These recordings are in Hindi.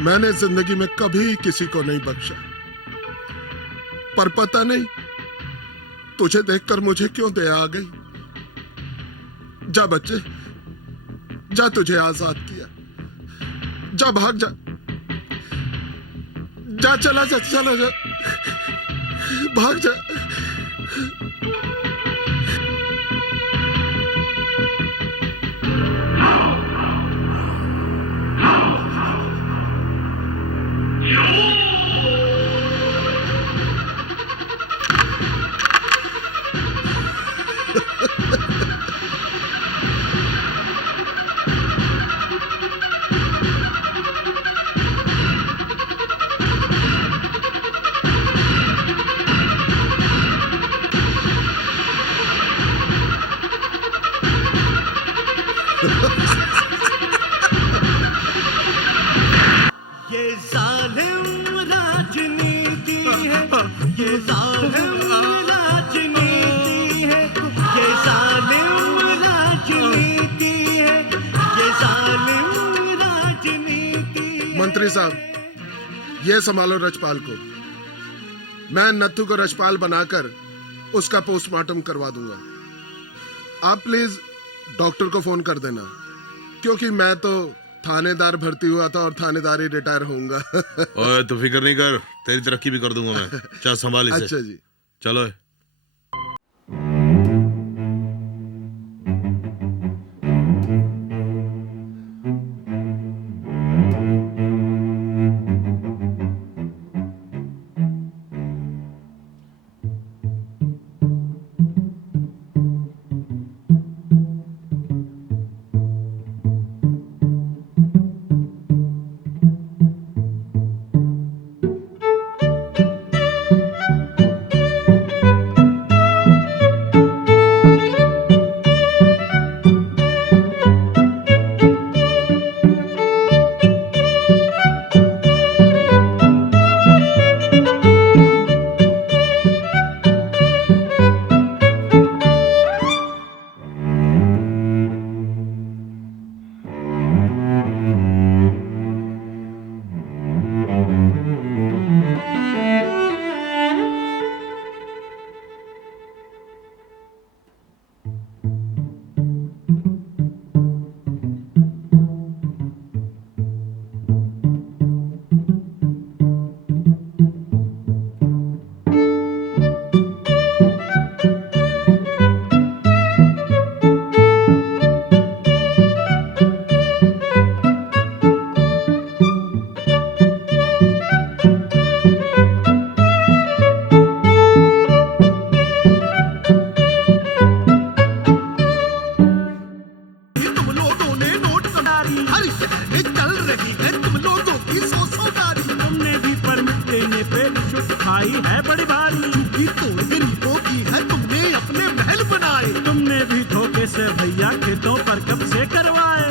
मैंने जिंदगी में कभी किसी को नहीं बख्शा, पर पता नहीं तुझे देखकर मुझे क्यों दया आ गई। जा बच्चे, जा, तुझे आजाद किया। जा, भाग जा, जा, चला जा, चला जा, भाग जा। ये जालिम राजनीति है, ये जालिम राजनीति है, ये जालिम राजनीति है, ये जालिम राजनीति। मंत्री साहब, ये संभालो रजपाल को। मैं नत्थू को रजपाल बनाकर उसका पोस्टमार्टम करवा दूंगा। आप प्लीज डॉक्टर को फोन कर देना, क्योंकि मैं तो थानेदार भर्ती हुआ था और थानेदार ही रिटायर होऊंगा। ओए, तू फिक्र नहीं कर, तेरी तरक्की भी कर दूंगा मैं। चल संभाल इसे। अच्छा जी। चलो। भैया खेतों पर कब्जे करवाए।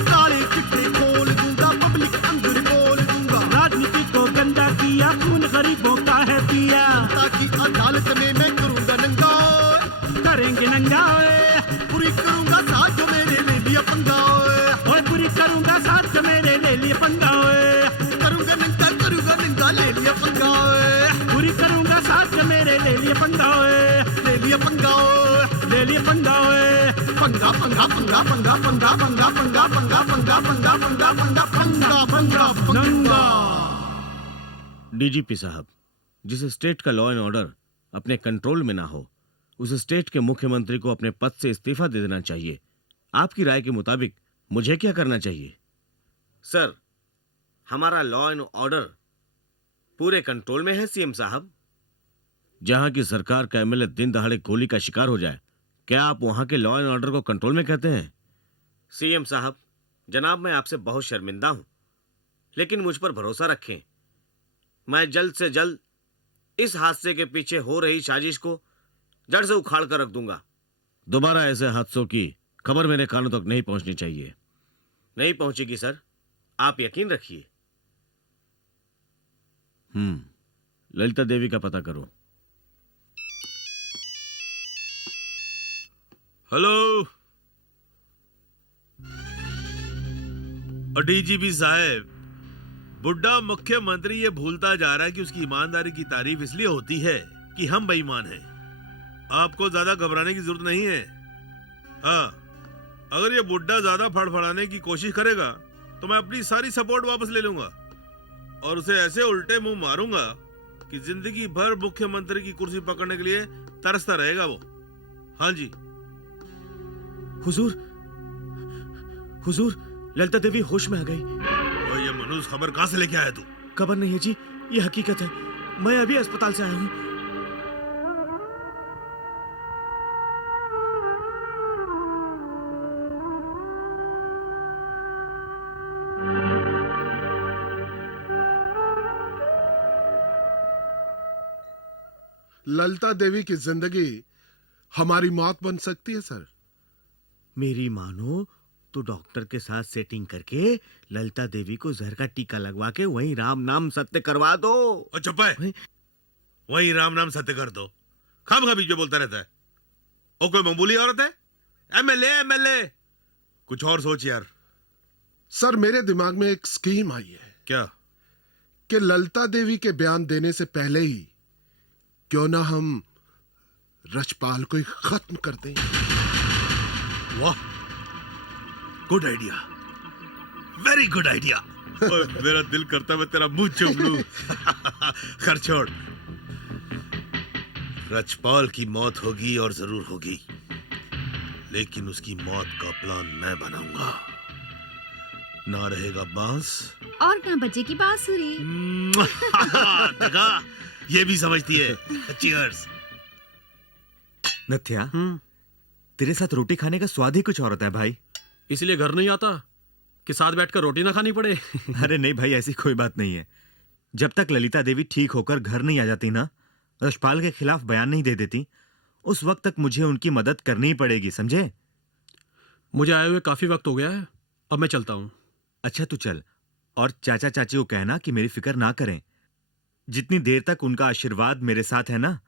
सारे चिट्ठे खोल दूंगा, पब्लिक अंदर बोल दूंगा। राजनीति को गंदा किया, खून गरीबों का है पिया। ताकि अदालत में मैं करूंगा नंगा, करेंगे नंगा पूरी करूंगा साथ जो मेरे ले लिया पंगा। ओए पूरी करूंगा साथ जो मेरे ले लिया पंगा। करूंगा नंगा ले लिया पंगा। पूरी करूंगा साथ जो मेरे ले लिया पंगा। ले लिया पंगा, ले लिया पंगा। पंगा पंगा पंगा पंगा पंगा पंगा पंगा पंगा पंगा पंगा पंगा पंगा पंगा पंगा पंगा। डीजीपी साहब, जिस स्टेट का लॉ एंड ऑर्डर अपने कंट्रोल में ना हो, उस स्टेट के मुख्यमंत्री को अपने पद से इस्तीफा दे देना चाहिए। आपकी राय के मुताबिक मुझे क्या करना चाहिए? सर, हमारा लॉ एंड ऑर्डर पूरे कंट्रोल में है सीएम साहब। जहां की सरकार का एमएलए दिन दहाड़े गोली का शिकार हो जाए, क्या आप वहां के लॉ एंड ऑर्डर को कंट्रोल में कहते हैं? सीएम साहब, जनाब मैं आपसे बहुत शर्मिंदा हूं, लेकिन मुझ पर भरोसा रखें। मैं जल्द से जल्द इस हादसे के पीछे हो रही साजिश को जड़ से उखाड़ कर रख दूंगा। दोबारा ऐसे हादसों की खबर मेरे कानों तक नहीं पहुंचनी चाहिए। नहीं पहुंचेगी सर, आप यकीन रखिए। ललिता देवी का पता करो। हेलो, और डीजीपी साहब, बुड्ढा मुख्यमंत्री ये भूलता जा रहा है कि उसकी ईमानदारी की तारीफ इसलिए होती है कि हम बेईमान हैं। आपको ज्यादा घबराने की जरूरत नहीं है। हाँ, अगर ये बुड्ढा ज्यादा फड़फड़ाने की कोशिश करेगा तो मैं अपनी सारी सपोर्ट वापस ले लूंगा और उसे ऐसे उल्टे मुंह मारूंगा कि जिंदगी भर मुख्यमंत्री की कुर्सी पकड़ने के लिए तरसता रहेगा वो। हाँ जी। हुजूर, हुजूर, ललिता देवी होश में आ गई। और ये मनुष्य खबर कहां से लेके आया तू? खबर नहीं है जी, ये हकीकत है। मैं अभी अस्पताल से आया हूँ। ललिता देवी की जिंदगी हमारी मौत बन सकती है सर। मेरी मानो तो डॉक्टर के साथ सेटिंग करके ललिता देवी को जहर का टीका लगवा के वहीं राम नाम सत्य करवा दो। और चुप है, वही राम नाम सत्य कर दो। खामखा बीच में बोलता रहता है। ओ कोई मामूली औरत है? एमएलए कुछ और सोच यार। सर मेरे दिमाग में एक स्कीम आई है। क्या? कि ललिता देवी के बयान देने से पहले ही क्यों ना हम रजपाल को ही खत्म कर दें। वाह, good idea, very good idea. मेरा दिल करता मैं तेरा मुंह चूम लूं। कर छोड़। रजपाल की मौत होगी और जरूर होगी, लेकिन उसकी मौत का प्लान मैं बनाऊंगा। ना रहेगा बांस और ना बजेगी बांसुरी। देखा, ये भी समझती है। चीयर्स। नथ्या, तेरे साथ रोटी खाने का स्वाद ही कुछ और होता है भाई। इसलिए घर नहीं आता कि साथ बैठकर रोटी ना खानी पड़े। अरे नहीं भाई, ऐसी कोई बात नहीं है। जब तक ललिता देवी ठीक होकर घर नहीं आ जाती ना, रजपाल के खिलाफ बयान नहीं दे देती, उस वक्त तक मुझे उनकी मदद करनी ही पड़ेगी, समझे? मुझे आए हुए काफी वक्त हो गया है, अब मैं चलता हूँ। अच्छा तू चल, और चाचा चाची को कहना कि मेरी फिक्र ना करें। जितनी देर तक उनका आशीर्वाद मेरे साथ है ना,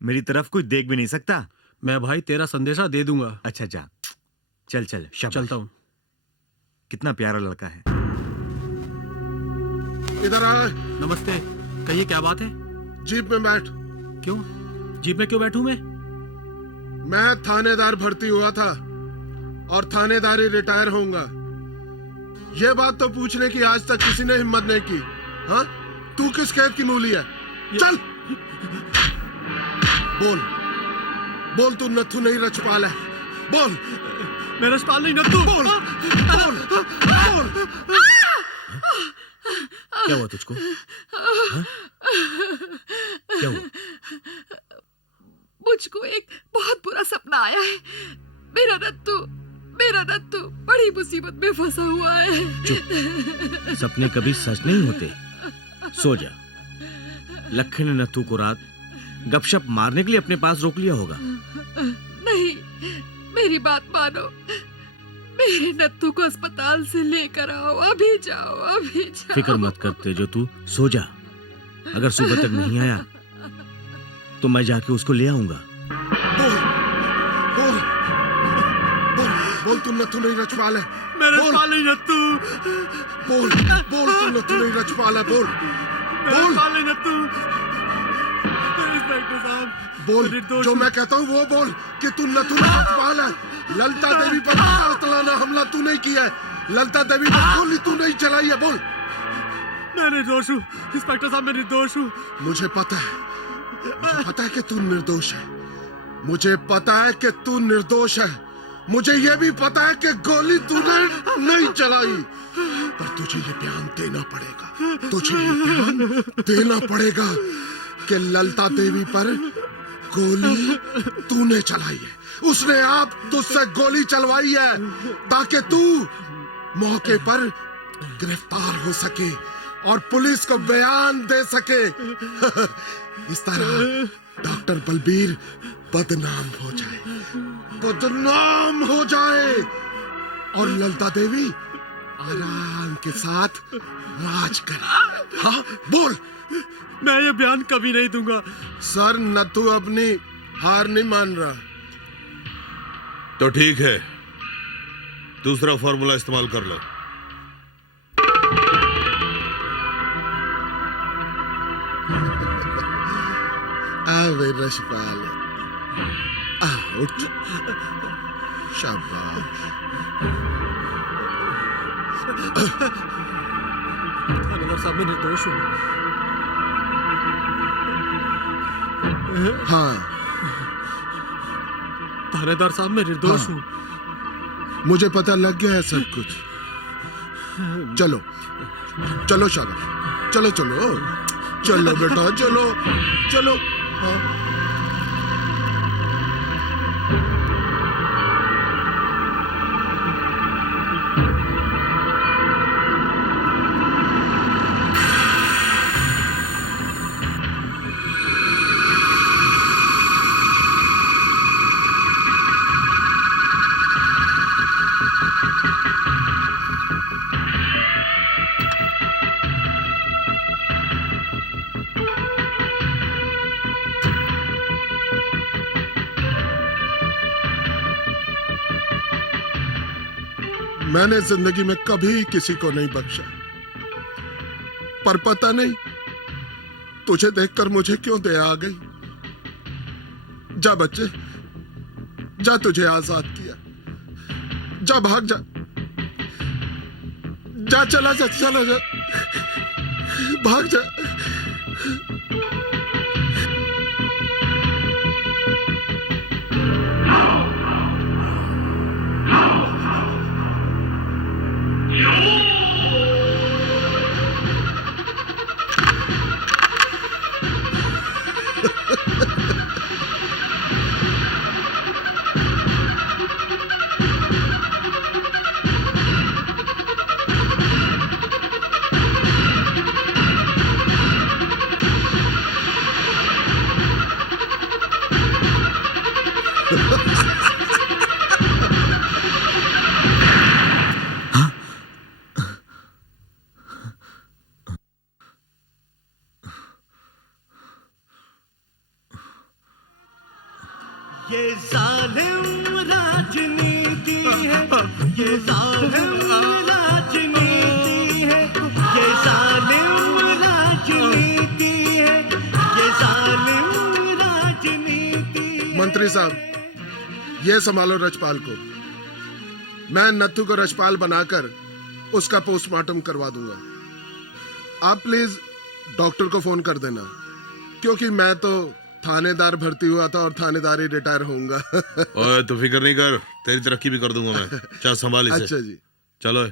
मेरी तरफ कोई देख भी नहीं सकता। मैं भाई तेरा संदेशा दे दूंगा। अच्छा जा, चल चल, शाबाश। चलता हूँ। कितना प्यारा लड़का है। इधर आ। नमस्ते, कहिए क्या बात है? जीप में बैठ। क्यों? जीप में क्यों बैठूं मैं? मैं थानेदार भर्ती हुआ था और थानेदारी रिटायर होऊंगा। ये बात तो पूछने की आज तक किसी ने हिम्मत नहीं की। हाँ, तू किस खेत की मूली है? चल बोल बोल, तू नथु नहीं रजपाल है। बोल। मैं रजपाल नहीं नत्थू। बोल बोल बोल। क्या हुआ तुझको? हाँ? क्या हुआ? मुझको एक बहुत बुरा सपना आया है। मेरा नत्थू बड़ी मुसीबत में फंसा हुआ है। चुप, सपने कभी सच नहीं होते। सो जा। लखन ने नत्थू को रात गपशप मारने के लिए अपने पास रोक लिया होगा। नहीं, मेरी बात मानो। मेरे नत्थू को अस्पताल से लेकर आओ। अभी जाओ। फिक्र मत कर तेजो, तू सो जा। अगर सुबह तक नहीं आया तो मैं जाके उसको ले आऊंगा। बोल बोल बोल बोल, तू नथु नहीं रजपाल है। मैं रजपाल नहीं नत्थू। बोल बोल, तू नथु नहीं रजपाल है। बोल बोल। रजपाल नहीं नत्थू। इंस्पेक्टर साहब, बोल, जो मैं कहता हूँ वो बोल कि तू नथु रजपाल है। ललिता देवी पर कातलाना हमला तू नहीं किया है। ललिता देवी पर गोली तू नहीं चलाई है। बोल। मैं निर्दोष हूँ इंस्पेक्टर साहब, मैं निर्दोष हूँ। मुझे पता है कि तू निर्दोष है। मुझे पता है कि तू निर्दोष है। मुझे यह भी पता है कि गोली तूने नहीं चलाई। पर तुझे ये बयान देना पड़ेगा। तुझे ये बयान देना पड़ेगा कि ललिता देवी पर गोली तूने चलाई है। उसने आप तुझसे गोली चलवाई है ताकि तू मौके पर गिरफ्तार हो सके और पुलिस को बयान दे सके। इस तरह डॉक्टर बलबीर बदनाम हो जाए और ललिता देवी आराम के साथ राज करे। हाँ बोल। मैं ये बयान कभी नहीं दूंगा। सर, नथु अपनी हार नहीं मान रहा। तो ठीक है, दूसरा फॉर्मूला इस्तेमाल कर लो। वे रशपाल, उठ। शाबाश। थानेदार साहब, मैं निर्दोष हूँ। हाँ थानेदार साहब, मैं निर्दोष हूँ। मुझे पता लग गया है सब कुछ। चलो चलो शाबाश, चलो चलो चलो बेटा, चलो चलो। हाँ। मैंने जिंदगी में कभी किसी को नहीं बख्शा, पर पता नहीं तुझे देखकर मुझे क्यों दया आ गई। जा बच्चे, जा, तुझे आजाद किया। जा, भाग जा, जा, चला जा, चला जा, भाग जा। ये जालिम राजनीति है, ये जालिम राजनीति है, ये जालिम राजनीति है, ये जालिम राजनीति। मंत्री साहब, ये संभालो रजपाल को। मैं नत्थू को रजपाल बनाकर उसका पोस्टमार्टम करवा दूंगा। आप प्लीज डॉक्टर को फोन कर देना, क्योंकि मैं तो थानेदार भर्ती हुआ था और थानेदार ही रिटायर होऊंगा। ओए, तू फिक्र नहीं कर, तेरी तरक्की भी कर दूंगा मैं। चल संभाल इसे। अच्छा जी, चलो।